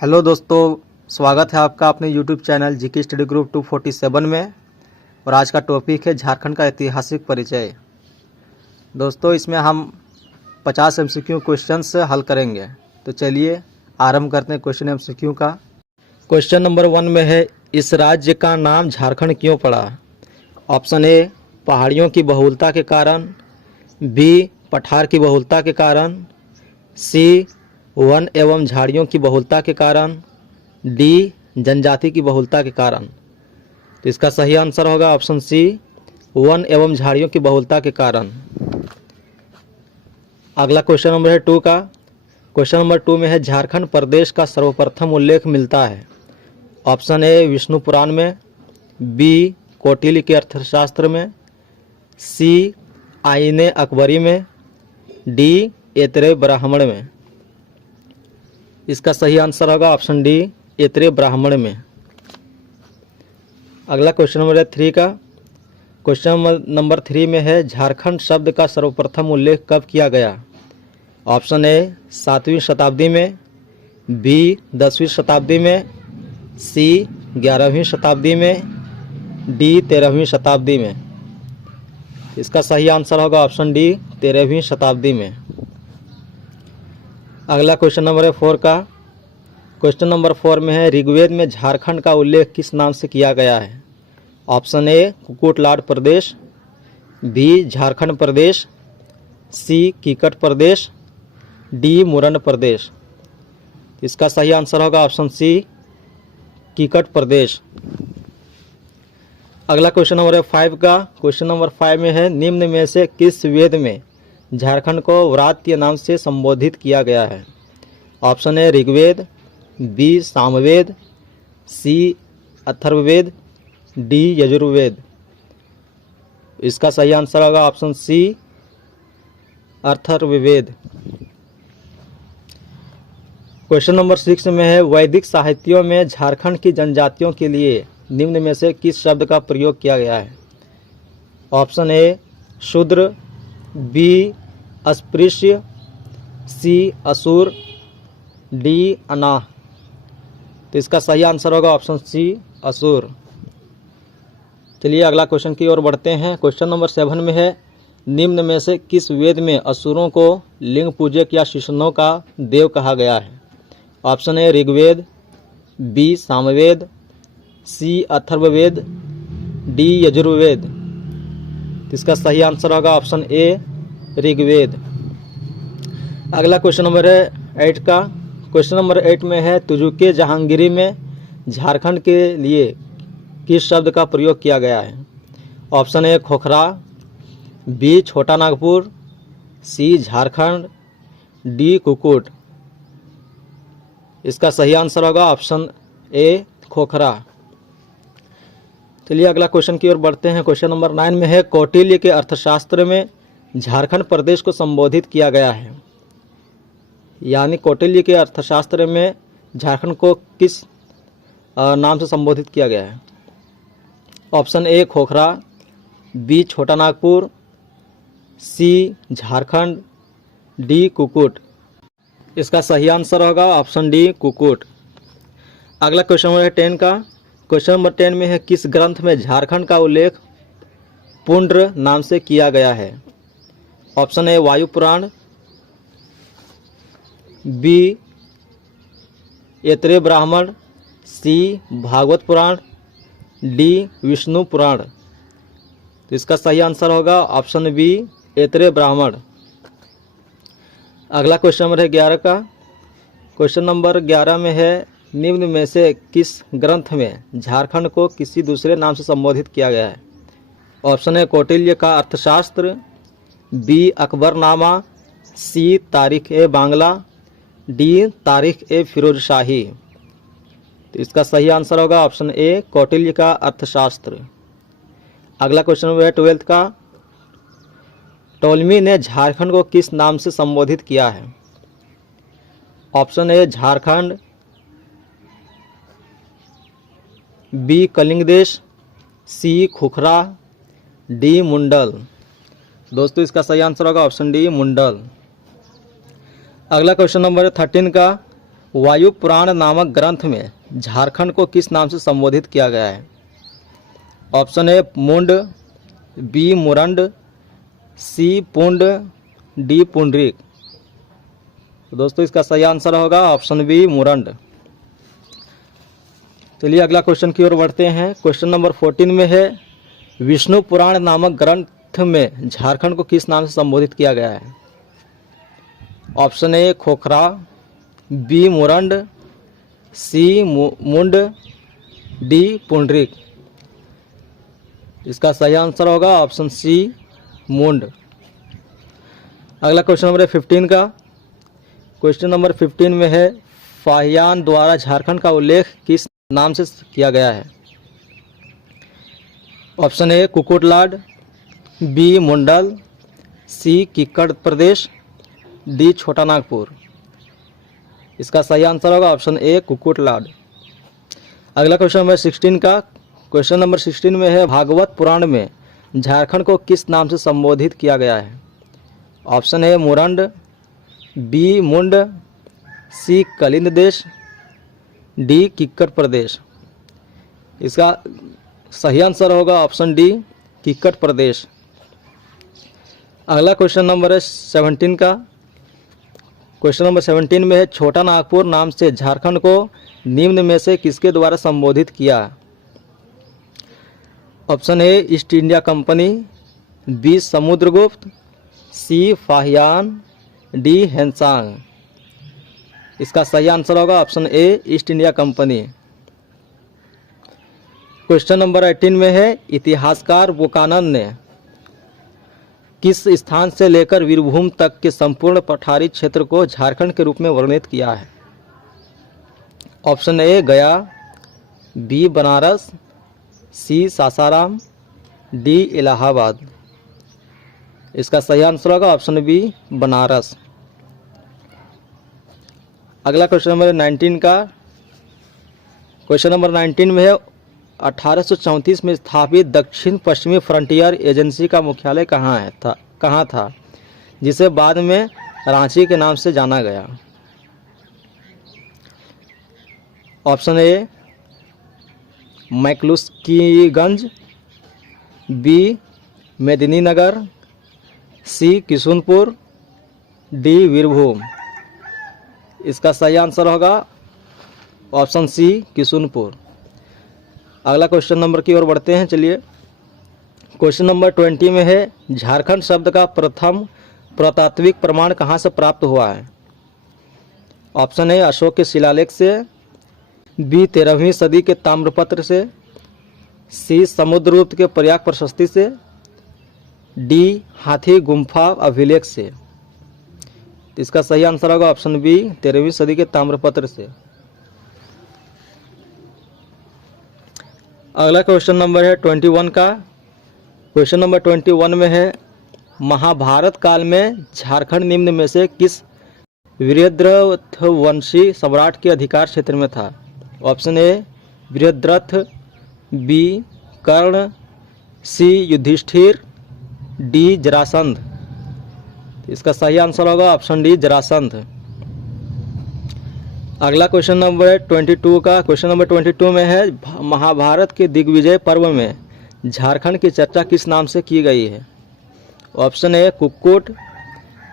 Hello दोस्तों, स्वागत है आपका अपने YouTube channel GK study group 247 में। और आज का टॉपिक है झारखंड का ऐतिहासिक परिचय। दोस्तों, इसमें हम 50 एमसीक्यू क्वेश्चंस हल करेंगे। तो चलिए आरंभ करते हैं क्वेश्चन एमसीक्यू का। क्वेश्चन नंबर 1 में है, इस राज्य का नाम झारखंड क्यों पड़ा? ऑप्शन ए, पहाड़ियों की बहुलता के कारण, बी, पठार की बहुलता के कारण, सी, वन एवं झाड़ियों की बहुलता के कारण, डी, जनजाति की बहुलता के कारण। तो इसका सही आंसर होगा ऑप्शन सी, वन एवं झाड़ियों की बहुलता के कारण। अगला क्वेश्चन नंबर है 2 का। क्वेश्चन नंबर 2 में है, झारखंड प्रदेश का सर्वप्रथम उल्लेख मिलता है। ऑप्शन ए, विष्णु पुराण में, बी, कौटिल्य के अर्थशास्त्र में, सी, आईने अकबरी में, डी, ऐतरेय ब्राह्मण में। इसका सही आंसर होगा ऑप्शन डी, ऐतरेय ब्राह्मण में। अगला क्वेश्चन नंबर 3 का। क्वेश्चन नंबर 3 में है, झारखंड शब्द का सर्वप्रथम उल्लेख कब किया गया? ऑप्शन ए, 7वीं शताब्दी में, बी, 10वीं शताब्दी में, सी, 11वीं शताब्दी में, डी, 13वीं शताब्दी में। इसका सही आंसर होगा ऑप्शन डी, 13वीं शताब्दी में। अगला क्वेश्चन नंबर है 4 का। क्वेश्चन नंबर 4 में है, ऋग्वेद में झारखंड का उल्लेख किस नाम से किया गया है? Option A, Kukutlad Pradesh, B, Jharkhand Pradesh, C, Kikat Pradesh, D, Muran Pradesh. इसका सही आंसर होगा ऑप्शन सी, कीकट प्रदेश। अगला क्वेश्चन नंबर है 5 का। क्वेश्चन नंबर 5 में है, निम्न में से किस वेद में झारखंड को व्रात्य नाम से संबोधित किया गया है? Option A, Rigveda, B, Samaveda, C, Atharvaveda, D, Yajurveda. इसका सही आंसर होगा option C, Atharvaveda. Question number 6 में है, वैदिक साहित्यों में झारखंड की जनजातियों के लिए निम्न में से किस शब्द का प्रयोग किया गया है? ऑप्शन ए, शूद्र, बी, अस्पृश्य, सी, असुर, डी, अनाह। तो इसका सही आंसर होगा ऑप्शन सी, असुर। चलिए अगला क्वेश्चन की ओर बढ़ते हैं। क्वेश्चन नंबर 7 में है, निम्न में से किस वेद में असुरों को लिंग पूजक या शिशुनों का देव कहा गया है? Option A, Rigveda, B, Samaveda, C, Atharvaveda, D, Yajurveda. तो इसका सही आंसर होगा ऑप्शन ए, ऋग्वेद। अगला क्वेश्चन नंबर है 8 का। क्वेश्चन नंबर 8 में है, तुजुके जहांगीरी में झारखंड के लिए किस शब्द का प्रयोग किया गया है? ऑप्शन ए, खोखरा, बी, छोटा नागपुर, सी, झारखंड, डी, कुकुट। इसका सही आंसर होगा ऑप्शन ए, खोखरा। चलिए अगला क्वेश्चन की ओर बढ़ते हैं। क्वेश्चन नंबर 9 में है, कौटिल्य के अर्थशास्त्र में झारखंड प्रदेश को संबोधित किया गया है। यानी कौटिल्य के अर्थशास्त्र में झारखंड को किस नाम से संबोधित किया गया है? ऑप्शन ए, खोखरा, बी, छोटा नागपुर, सी, झारखंड, डी, कुकुट। इसका सही आंसर होगा ऑप्शन डी, कुकुट। अगला क्वेश्चन नंबर 10 का। क्वेश्चन नंबर 10 में है, किस ग्रंथ में झारखंड का उल्लेख पुंड्र नाम से किया गया है? ऑप्शन ए, वायु पुराण, बी, ऐतरेय ब्राह्मण, सी, भागवत पुराण, डी, विष्णु पुराण। तो इसका सही आंसर होगा ऑप्शन बी, ऐतरेय ब्राह्मण। अगला क्वेश्चन नंबर है 11 का। क्वेश्चन नंबर 11 में है, निम्न में से किस ग्रंथ में झारखंड को किसी दूसरे नाम से संबोधित किया गया है? ऑप्शन ए, कौटिल्य का अर्थशास्त्र, बी, अकबरनामा, सी, तारीख ए बांग्ला, डी, तारीख ए फिरोजशाही। तो इसका सही आंसर होगा ऑप्शन ए, कौटिल्य का अर्थशास्त्र। अगला क्वेश्चन नंबर 12 का। टोलमी ने झारखंड को किस नाम से संबोधित किया है? Option A, Jharkhand, B, Kalinga देश, सी, खुखरा, डी, मुंडल। दोस्तों इसका सही आंसर होगा ऑप्शन डी, मुंडल। अगला क्वेश्चन नंबर 13 का। वायु पुराण नामक ग्रंथ में झारखंड को किस नाम से संबोधित किया गया है? ऑप्शन ए मुंड, बी मुरंड, सी पुंड, डी पुंडरीक। तो दोस्तों इसका सही आंसर होगा ऑप्शन बी मुरंड। चलिए अगला क्वेश्चन की ओर बढ़ते हैं। क्वेश्चन नंबर 14 में है विष्णु पुराण नामक ग्रंथ में झारखंड को किस नाम से संबोधित किया गया है? Option A Khokhra, B Murand, सी मुंड, डी पुंडरीक। इसका सही आंसर होगा ऑप्शन सी मुंड। अगला क्वेश्चन नंबर 15 का। क्वेश्चन नंबर 15 में है फाहियान द्वारा झारखंड का उल्लेख किस नाम से किया गया है? Option A Kukutlad, B Mundal, C Kikkad Pradesh, D Chhota Nagpur. इसका सही आंसर होगा ऑप्शन ए कुकुटलाड। अगला क्वेश्चन नंबर 16 का। क्वेश्चन नंबर 16 में है भागवत पुराण में झारखंड को किस नाम से संबोधित किया गया है? ऑप्शन ए मुरंड, बी मुंड, सी कलिंद देश, डी किक्कड़ प्रदेश। इसका सही आंसर होगा ऑप्शन डी किक्कड़ प्रदेश। अगला क्वेश्चन नंबर है 17 का। क्वेश्चन नंबर 17 में है छोटा नागपुर नाम से झारखंड को निम्न में से किसके द्वारा संबोधित किया? Option A East India Company, B Samudragupta, C Fahien, D Hiuen Tsang. इसका सही आंसर होगा option A East India Company. Question number 18 में है इतिहासकार बुकानन ने किस स्थान से लेकर वीरभूम तक के संपूर्ण पठारी क्षेत्र को झारखंड के रूप में वर्णित किया है? ऑप्शन ए गया, बी बनारस, सी सासाराम, डी इलाहाबाद। इसका सही आंसर होगा ऑप्शन बी बनारस। अगला क्वेश्चन नंबर 19 का। क्वेश्चन नंबर 19 में है 1834 में स्थापित दक्षिण पश्चिमी फ्रंटियर एजेंसी का मुख्यालय कहाँ था जिसे बाद में रांची के नाम से जाना गया? Option A McCluskieganj, B Medininagar, C Kishunpur, D Birbhum. इसका सही आंसर होगा ऑप्शन सी किशुनपुर। अगला क्वेश्चन नंबर की ओर बढ़ते हैं। चलिए क्वेश्चन नंबर 20 में है झारखंड शब्द का प्रथम पुरातात्विक प्रमाण कहाँ से प्राप्त हुआ है? ऑप्शन ए अशोक के शिलालेख से, बी 13वीं सदी के ताम्रपत्र से, सी समुद्रगुप्त के प्रयाग प्रशस्ति से, डी हाथी गुम्फा अभिलेख से। इसका सही आंसर होगा ऑप्शन बी 13वीं सदी के ताम्रपत्र से। अगला क्वेश्चन नंबर है 21 का। क्वेश्चन नंबर 21 में है महाभारत काल में झारखंड निम्न में से किस वीरद्रथ सम्राट के अधिकार क्षेत्र में था? Option A Viradrath, B Karna, C Yudhishthir, D Jarasandh. इसका सही आंसर होगा ऑप्शन डी जरासंध। अगला क्वेश्चन नंबर है 22 का। क्वेश्चन नंबर 22 में है महाभारत के दिग्विजय पर्व में झारखंड की चर्चा किस नाम से की गई है? ऑप्शन ए कुक्कुट,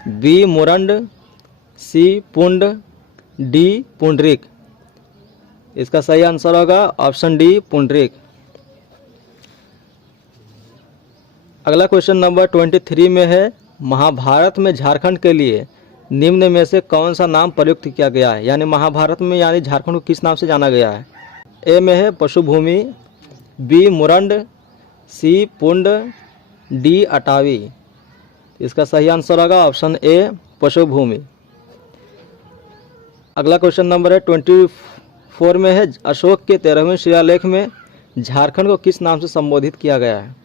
बी मुरंड, सी पुंड, डी पुंडरीक। इसका सही आंसर होगा ऑप्शन डी पुंडरीक। अगला क्वेश्चन नंबर 23 में है महाभारत में झारखंड के लिए निम्न में से कौन सा नाम प्रयुक्त किया गया है? यानी महाभारत में यानी झारखंड को किस नाम से जाना गया है? ए में है पशुभूमि, बी मुरंड, सी पुंड, डी अटावी। इसका सही आंसर होगा ऑप्शन ए पशुभूमि। अगला क्वेश्चन नंबर है 24 में है अशोक के 13वें शिलालेख में झारखंड को किस नाम से संबोधित किया गया है?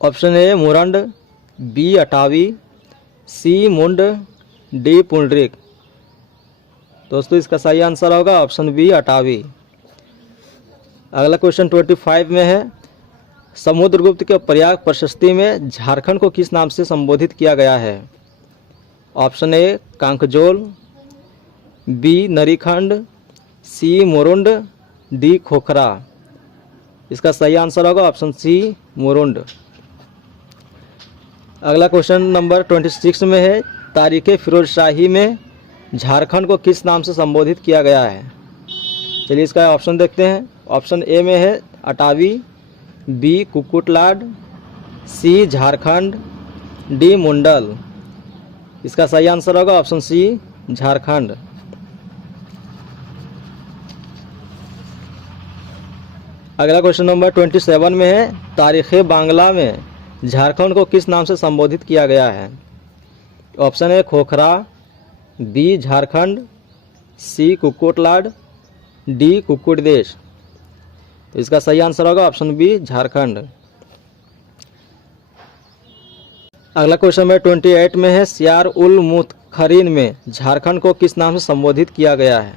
ऑप्शन ए मुरंड, बी अटावी, सी मुंड, डी पुंडरीक। दोस्तों इसका सही आंसर होगा ऑप्शन बी अटावी। अगला क्वेश्चन 25 में है समुद्रगुप्त के प्रयाग प्रशस्ति में झारखंड को किस नाम से संबोधित किया गया है? Option A Kankjol, B Narikhand, C Murund, D Khokhra. इसका सही आंसर होगा ऑप्शन सी मुरुंड। अगला क्वेश्चन नंबर 26 में है, तारीख़ फिरोजशाही में झारखंड को किस नाम से संबोधित किया गया है। चलिए इसका ऑप्शन देखते हैं। ऑप्शन ए में है अटावी, बी कुकुटलाड, सी झारखंड, डी मुंडल। इसका सही आंसर होगा ऑप्शन सी झारखंड। अगला क्वेश्चन नंबर 27 में है, तारीख़ बांग्ला में झारखंड को किस नाम से संबोधित किया गया है। Option A Khokhra, B Jharkhand, C Kukutlad, D Kukut Desh. तो इसका सही आंसर होगा ऑप्शन बी झारखंड। अगला क्वेश्चन नंबर 28 में है, सियार उल मुतखरीन में झारखंड को किस नाम से संबोधित किया गया है।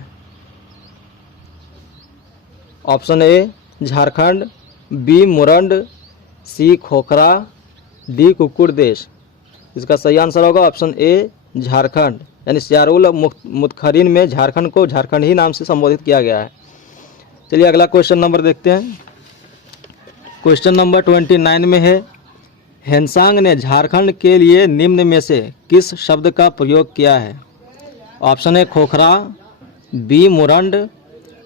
Option A Jharkhand, B Murand, C Khokhra, D Kukut Desh. इसका सही आंसर होगा ऑप्शन ए झारखंड, यानी सियार उल मुतखरीन में झारखंड को झारखंड ही नाम से संबोधित किया गया है। चलिए अगला क्वेश्चन नंबर देखते हैं। क्वेश्चन नंबर 29 में है, हेनसांग ने झारखंड के लिए निम्न में से किस शब्द का प्रयोग किया है। Option A Khokhra, B Murand,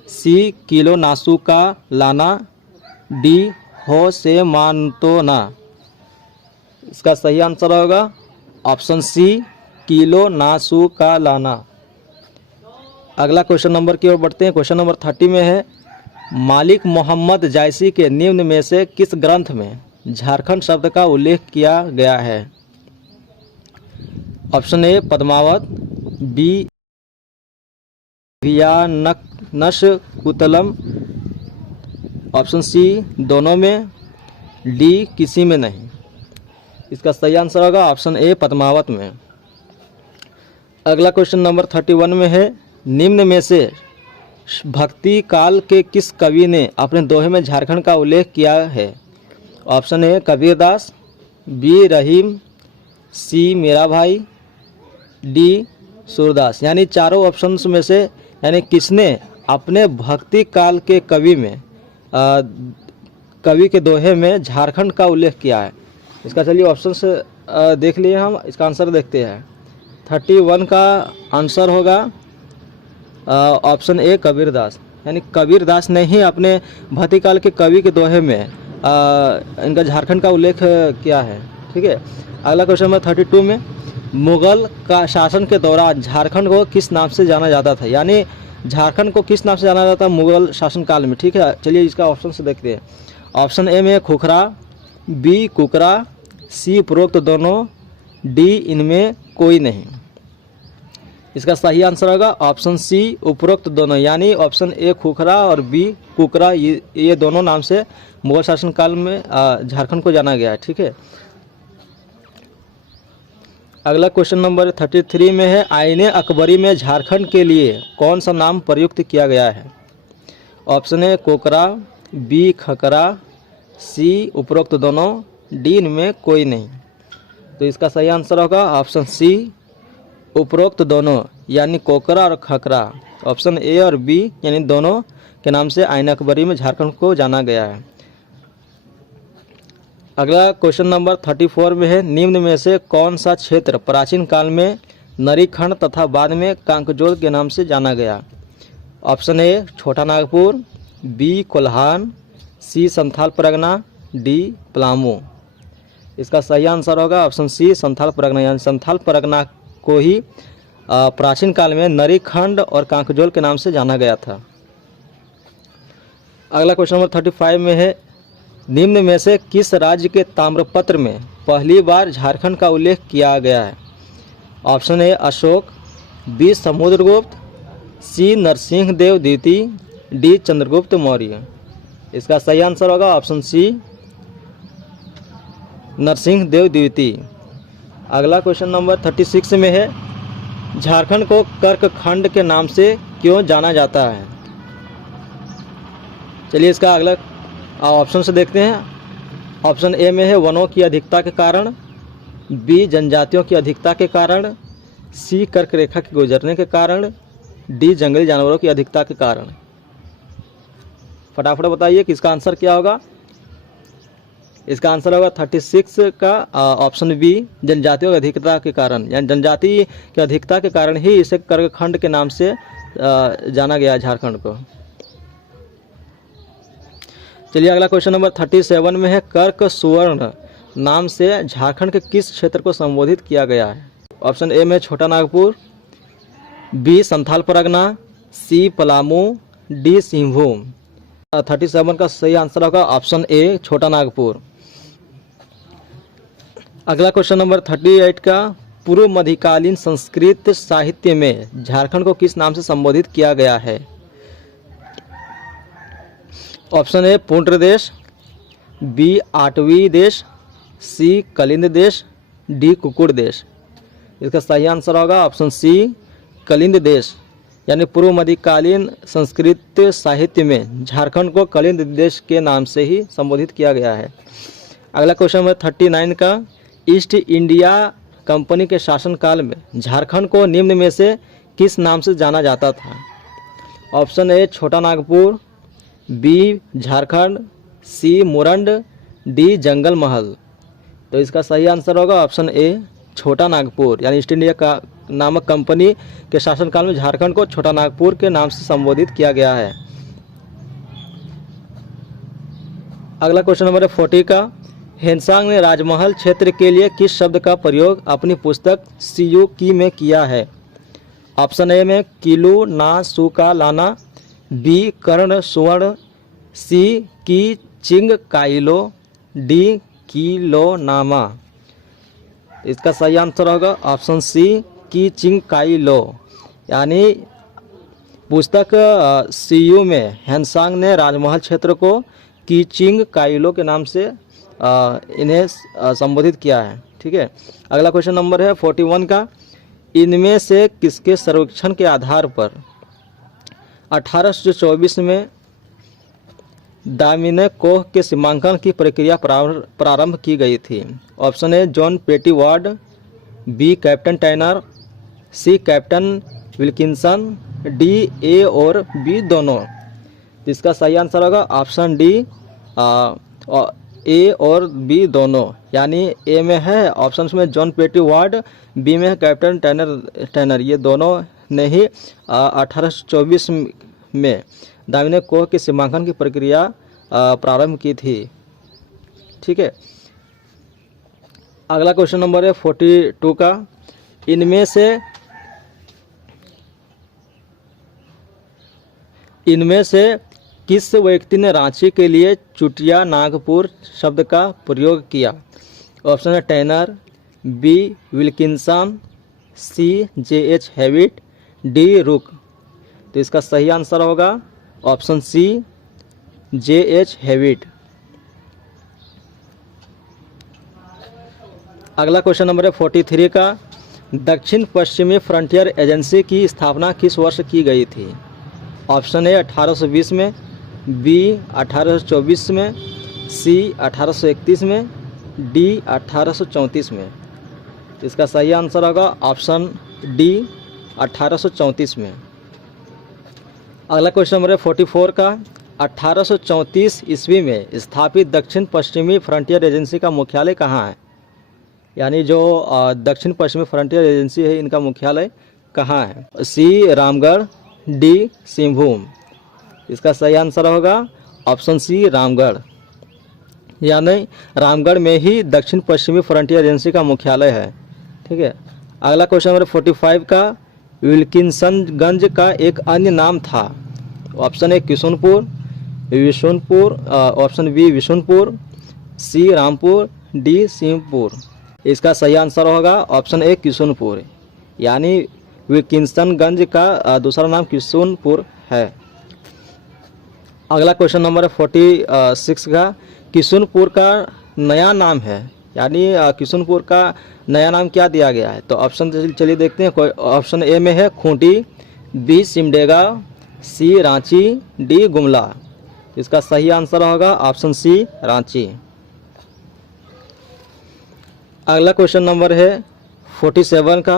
C किलो नासू का लाना, डी हो से मानतो ना। इसका सही आंसर होगा ऑप्शन सी किलो नासू का लाना। अगला क्वेश्चन नंबर की ओर बढ़ते हैं। क्वेश्चन नंबर 30 में है, मालिक मोहम्मद जायसी के निम्न में से किस ग्रंथ में झारखंड शब्द का उल्लेख किया गया है। ऑप्शन ए पद्मावत, बी वियानकनश कुतलम, ऑप्शन सी दोनों में, डी किसी में नहीं। इसका सही आंसर होगा ऑप्शन ए पद्मावत में। अगला क्वेश्चन नंबर 31 में है, निम्न में से भक्ति काल के किस कवि ने अपने दोहे में झारखंड का उल्लेख किया है। ऑप्शन ए कबीरदास, बी रहीम, सी मेरा भाई, डी सूरदास। यानी चारों ऑप्शंस में से यानी किसने अपने भक्ति काल के कवि में कवि के दोहे में झारखंड का उल्लेख किया है। इसका चलिए ऑप्शन से देख लिए हम, इसका आंसर देखते हैं। 31 का आंसर होगा ऑप्शन ए कबीरदास, यानी कबीरदास ने ही अपने भक्ति काल के कवि के दोहे में इनका झारखंड का उल्लेख किया है। ठीक है। अगला क्वेश्चन नंबर 32 में, मुगल का शासन के दौरान झारखंड को किस नाम से जाना जाता था। यानी झारखंड को किस नाम से जाना जाता था मुगल शासन काल में। ठीक है, चलिए इसका ऑप्शन से देखते हैं। ऑप्शन ए में खोखरा, बी कुकरा, सी उपरोक्त दोनों, डी इनमें कोई नहीं। इसका सही आंसर होगा ऑप्शन सी उपरोक्त दोनों, यानी ऑप्शन ए खोखरा और बी कुकरा, ये दोनों नाम से मुगल शासन काल में झारखंड को जाना गया है। ठीक है। अगला क्वेश्चन नंबर 33 में है, आईने अकबरी में झारखंड के लिए कौन सा नाम प्रयुक्त किया गया है। ऑप्शन ए कोकरा, बी खकरा, सी उपरोक्त दोनों, डी इनमें कोई नहीं। तो इसका सही आंसर होगा ऑप्शन सी उपरोक्त दोनों, यानी कोकरा और खकरा। ऑप्शन ए और बी यानी दोनों के नाम से आईने अकबरी में झारखंड को जाना गया है। अगला क्वेश्चन नंबर 34 में है, निम्न में से कौन सा क्षेत्र प्राचीन काल में नरीखंड तथा बाद में कांकजोल के नाम से जाना गया। ऑप्शन ए छोटा नागपुर, बी कोल्हान, सी संथाल परगना, डी पलामू। इसका सही आंसर होगा ऑप्शन सी संथाल परगना, यानी संथाल परगना को ही प्राचीन काल में नरीखंड और कांकजोल के नाम से जाना गया था। अगला क्वेश्चन नंबर 35 में है, निम्न में से किस राज्य के ताम्रपत्र में पहली बार झारखंड का उल्लेख किया गया है। Option A Ashok, B Samudragupta, C Narasimha Dev द्वितीय, डी चंद्रगुप्त मौर्य। इसका सही आंसर होगा ऑप्शन सी नरसिंह देव द्वितीय। अगला क्वेश्चन नंबर 36 में है, झारखंड को कर्कखंड के नाम से क्यों जाना जाता है। चलिए इसका अगला ऑप्शन से देखते हैं। ऑप्शन ए में है वनों की अधिकता के कारण, बी जनजातियों की अधिकता के कारण, सी कर्क रेखा के गुजरने के कारण, डी जंगली जानवरों की अधिकता के कारण। फटाफट बताइए किसका आंसर क्या होगा। इसका आंसर होगा 36 का ऑप्शन बी, जनजातियों की अधिकता के कारण, यानी जनजाति की अधिकता के कारण ही इसे कर्कखंड के नाम से जाना गया है झारखंड को। चलिए अगला क्वेश्चन नंबर 37 में है, कर्क सुवर्ण नाम से झारखंड के किस क्षेत्र को संबोधित किया गया है। ऑप्शन ए में छोटा नागपुर, बी संथाल परगना, सी पलामू, डी सिंहभूम। 37 का सही आंसर होगा ऑप्शन ए छोटा नागपुर। अगला क्वेश्चन नंबर 38 का, पूर्व मध्यकालीन संस्कृत साहित्य में झारखंड को किस नाम से संबोधित किया गया है। ऑप्शन ए पुंड्र देश, बी आटवी देश, सी कलिंद देश, डी कुकुड़ देश। इसका सही आंसर होगा ऑप्शन सी कलिंद देश, यानी पूर्व मध्यकालीन संस्कृत साहित्य में झारखंड को कलिंद देश के नाम से ही संबोधित किया गया है। अगला क्वेश्चन नंबर 39 का, ईस्ट इंडिया कंपनी के शासनकाल में झारखंड को निम्न में से किस नाम से जाना जाता था। ऑप्शन ए छोटा नागपुर, बी झारखंड, सी मुरंड, डी जंगल महल। तो इसका सही आंसर होगा ऑप्शन ए छोटा नागपुर, यानी ईस्ट इंडिया का नामक कंपनी के शासनकाल में झारखंड को छोटा नागपुर के नाम से संबोधित किया गया है। अगला क्वेश्चन नंबर 40 का, हेनसांग ने राजमहल क्षेत्र के लिए किस शब्द का प्रयोग अपनी पुस्तक सीयू की में किया है। ऑप्शन ए में किलू ना सुका लाना, बी कर्ण सुवर्ण, सी की चिंग काइलो, डी किलो नामा। इसका सही आंसर होगा ऑप्शन सी की चिंग काइलो, यानी पुस्तक सीयू में हेनसांग ने राजमहल क्षेत्र को कीचिंग काइलो के नाम से इन्हें संबोधित किया है। ठीक है। अगला क्वेश्चन नंबर है 41 का, इनमें से किसके सर्वेक्षण के आधार पर 1824 में दामिने कोह के सीमांकन की प्रक्रिया प्रारंभ की गई थी। Option A John Petty Ward, B captain Tanner, C captain Wilkinson, D A और बी दोनों। इसका सही आंसर होगा ऑप्शन डी ए और बी दोनों, यानी ए में है ऑप्शन में जॉन पेटी वार्ड, बी में है कैप्टन टैनर। ये दोनों ने ही 1824 में दामिने कोह के सीमांकन की प्रक्रिया प्रारंभ की थी। ठीक है। अगला क्वेश्चन नंबर है 42 का, इनमें से किस व्यक्ति ने रांची के लिए चुटिया नागपुर शब्द का प्रयोग किया। ऑप्शन है टैनर, बी विल्किंसन, सी जे.एच. हैविट, डी रुक। तो इसका सही आंसर होगा ऑप्शन सी जे.एच. हैविट। अगला क्वेश्चन नंबर है 43 का, दक्षिण पश्चिमी फ्रंटियर एजेंसी की स्थापना किस वर्ष की गई थी। ऑप्शन ए 1820 में, बी 1824 में, सी 1831 में, डी 1834 में। इसका सही आंसर होगा ऑप्शन डी 1834 में। अगला क्वेश्चन नंबर है 44 का, 1834 ईस्वी में स्थापित दक्षिण पश्चिमी फ्रंटियर एजेंसी का मुख्यालय कहाँ है। यानी जो दक्षिण पश्चिमी फ्रंटियर एजेंसी है, इनका मुख्यालय कहाँ है। सी रामगढ़, डी सिंहभूम। इसका सही आंसर होगा ऑप्शन सी रामगढ़, यानी रामगढ़ में ही दक्षिण पश्चिमी फ्रंटियर एजेंसी का मुख्यालय है। ठीक है। अगला क्वेश्चन नंबर 45 का, विल्किंसनगंज का एक अन्य नाम था। Option A Kishunpur, option B Bishunpur, C Rampur, D Singhpur. इसका सही आंसर होगा ऑप्शन ए किशुनपुर, यानी विल्किंसनगंज का दूसरा नाम किशुनपुर है। अगला क्वेश्चन नंबर 46 का, किशुनपुर का नया नाम है, यानी किशुनपुर का नया नाम क्या दिया गया है। तो ऑप्शन चलिए देखते हैं। ऑप्शन ए में है खूंटी, बी सिमडेगा, सी रांची, डी गुमला। इसका सही आंसर होगा ऑप्शन सी रांची। अगला क्वेश्चन नंबर है 47 का,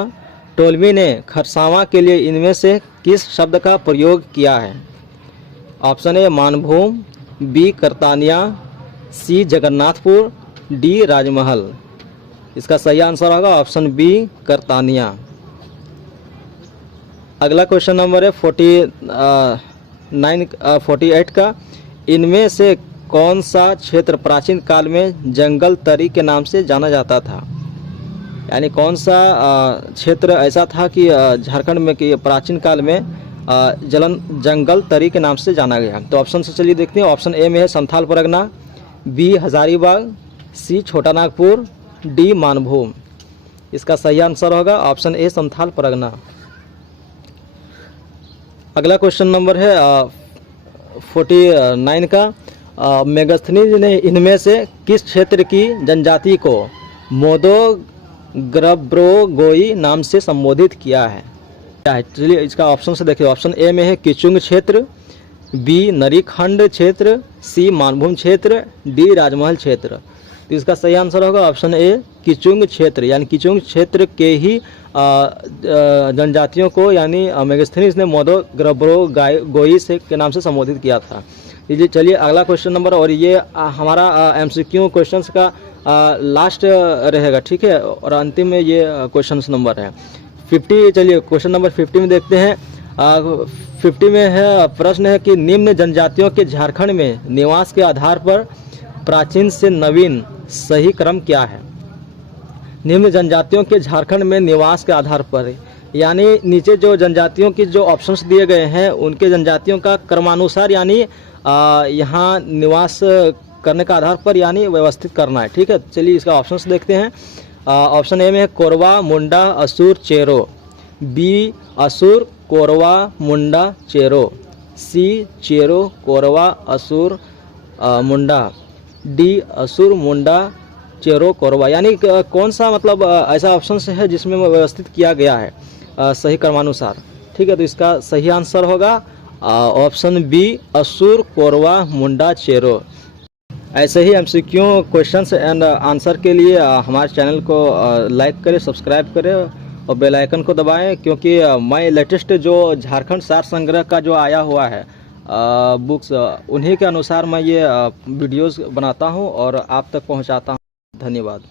टोलमी ने खरसावां के लिए इनमें से किस शब्द का प्रयोग किया है? Option A Manbhum, B Kartania, C Jagannathpur, D Rajmahal. इसका सही आंसर होगा ऑप्शन बी करतानिया। अगला क्वेश्चन नंबर है 48 का, इनमें से कौन सा क्षेत्र प्राचीन काल में जंगल तरी के नाम से जाना जाता था? यानी कौन सा क्षेत्र ऐसा था कि झारखंड में कि प्राचीन काल में जंगल तरी के नाम से जाना गया? तो ऑप्शन से चलिए देखते हैं। ऑप्शन ए में है संथाल परगना, बी हजारीबाग, सी छोटा नागपुर, डी मानभूम। इसका सही आंसर होगा ऑप्शन ए संथाल परगना। अगला क्वेश्चन नंबर है 49 का, मेगास्थनीज ने इनमें से किस क्षेत्र की जनजाति को मोदो ग्रब्रोगोई नाम से संबोधित किया है? चलिए इसका ऑप्शन से देखिए। ऑप्शन ए में है किचुंग क्षेत्र, बी नरीखंड क्षेत्र, सी मानभूम क्षेत्र, डी राजमहल क्षेत्र। तो इसका सही आंसर होगा ऑप्शन ए किचुंग क्षेत्र। यानी किचुंग क्षेत्र के ही जनजातियों को यानी मेगास्थनीज ने मोदो ग्रब्रोगोई से के नाम से संबोधित किया था। चलिए अगला क्वेश्चन नंबर, और ये हमारा एमसीक्यू क्वेश्चंस का लास्ट रहेगा, ठीक है, और अंतिम में ये क्वेश्चन नंबर है 50। चलिए क्वेश्चन नंबर 50 में देखते हैं। 50 में है प्रश्न है कि निम्न जनजातियों के झारखंड में निवास के आधार पर प्राचीन से नवीन सही क्रम क्या है? निम्न जनजातियों के झारखंड में निवास के आधार पर, यानी नीचे जो जनजातियों की जो ऑप्शंस दिए गए हैं उनके जनजातियों का क्रमानुसार यानी यहाँ निवास करने का आधार पर यानी व्यवस्थित करना है, ठीक है। चलिए इसका ऑप्शंस देखते हैं। ऑप्शन ए में है कोरवा, मुंडा, असुर, चेरो, बी असुर, कोरवा, मुंडा, चेरो, सी चेरो, कोरवा, असुर, मुंडा, डी असुर, मुंडा, चेरो, कोरवा। यानी कौन सा मतलब ऐसा ऑप्शन है जिसमें व्यवस्थित किया गया है सही क्रमानुसार, ठीक है। तो इसका सही आंसर होगा ऑप्शन बी असुर, कोरवा, मुंडा, चेरो। ऐसे ही एमसीक्यू क्वेश्चंस एंड आंसर के लिए हमारे चैनल को लाइक करें, सब्सक्राइब करें और बेल आइकन को दबाएं, क्योंकि मैं लेटेस्ट जो झारखंड सार संग्रह का जो आया हुआ है बुक्स, उन्हीं के अनुसार मैं ये वीडियोस बनाता हूं और आप तक पहुंचाता हूं। धन्यवाद।